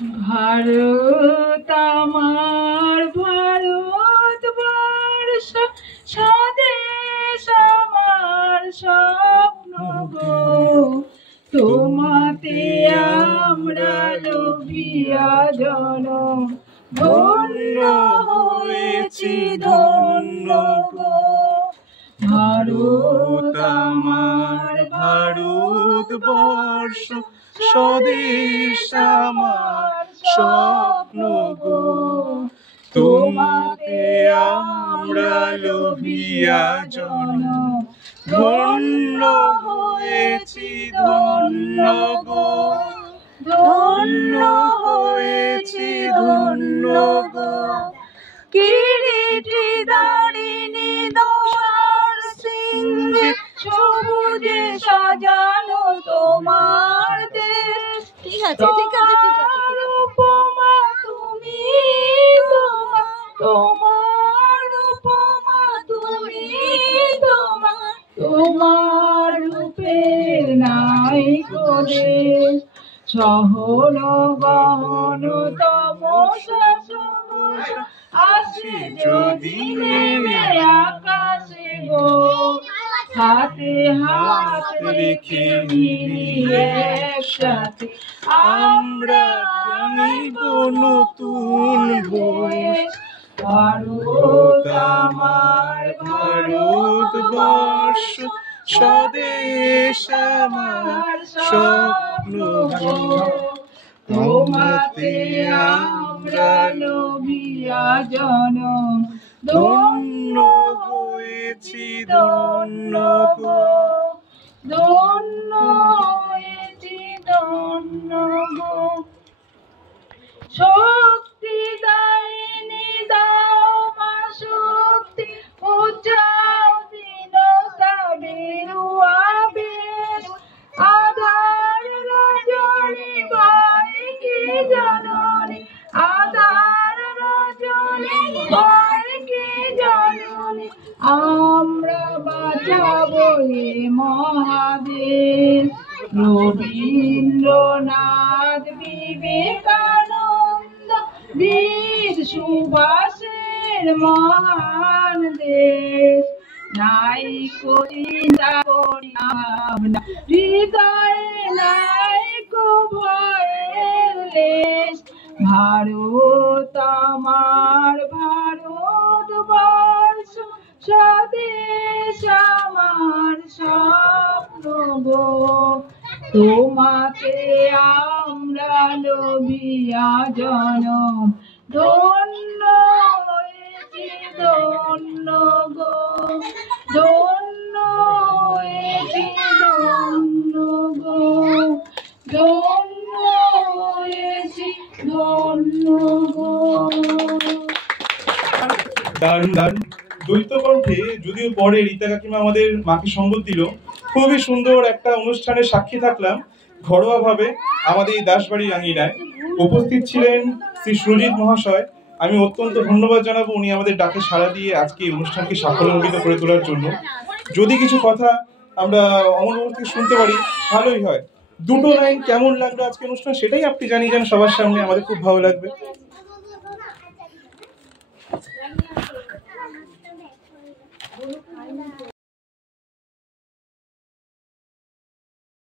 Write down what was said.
ভারত আমার ভারতবর্ষ, স্বদেশ আমার স্বপ্ন গো। তোমাতে আমরা লোভিয়া জনম, ধন্য হয়েছি ধন্য গো। ভারত আমার ভারতবর্ষ, স্বদেশ আমার স্বপ্ন গো। তোমাতে আমরা লোভিয়া জনম, ধন্য হয়েছি ধন্য গো। ধন্য হয়েছি ধন্য গো। কিরীটি দারিণী দোয়ার সিংহে, সবুজে সাজানো তোমার দেশ। ঠিক আছে ঠিক আছে ঠিক আছে। উপমা তুমি, তোমার উপমা তুমি, তোমার রূপে নাই করে। সহন গহন তমসা সমসা, আসে যদি নেমে আকাশে গো। হাতে হাত রেখে মিলিয়ে একসাথে আমরা জানিব নতুন ভোর। ভারত আমার ভারতবর্ষ, স্বদেশ আমার স্বপ্ন গো। তোমাতে আমরা লোভিয়া জনম, ধন্য হয়েছি ধন্য গো। ধন্য হয়েছি ধন্য গো। শক্তি দায়িনী দাও মা শক্তি, উচ্চাও দীনতা বেরুয়া বেশ। আধার রজনী ভাই কি জননী, আধার রজনী ভাই কি জননী। আমরা বাঁচাবো এ মহাদেশ। রবীন্দ্রনাথ বিবেকানন্দ বীর সুভাষের মহান দেশ। নাই চিন্তা করি ভাবনা, হৃদয়ে নাই কো ভয়ের লেশ। ভারত আমার ভারতবর্ষ, স্বদেশ আমার স্বপ্ন গো। তোমাতে আমরা লোভিয়া জনম, ধন্য হয়েছি ধন্য গো। ধন্য হয়েছি ধন্য গো। ধন্য হয়েছি ধন্য গো। দারুণ দারুণ দ্বৈত কণ্ঠে, যদিও পরে রীতা কাকিমা আমাদের মাকে সম্বোধ দিল। খুবই সুন্দর একটা অনুষ্ঠানের সাক্ষী থাকলাম ঘরোয়া ভাবে আমাদের এই দাসবাড়ির আঙিনায়। উপস্থিত ছিলেন শ্রী সুরজিৎ মহাশয়। আমি অত্যন্ত ধন্যবাদ জানাবো উনি আমাদের ডাকে সাড়া দিয়ে আজকে এই অনুষ্ঠানকে সাফল্যমণ্ডিত করে তোলার জন্য। যদি কিছু কথা আমরা অমরবাবু থেকে শুনতে পারি ভালোই হয়। দুটো লাইন কেমন লাগলো আজকে অনুষ্ঠান সেটাই আপনি জানিয়ে যান সবার সামনে, আমাদের খুব ভালো লাগবে।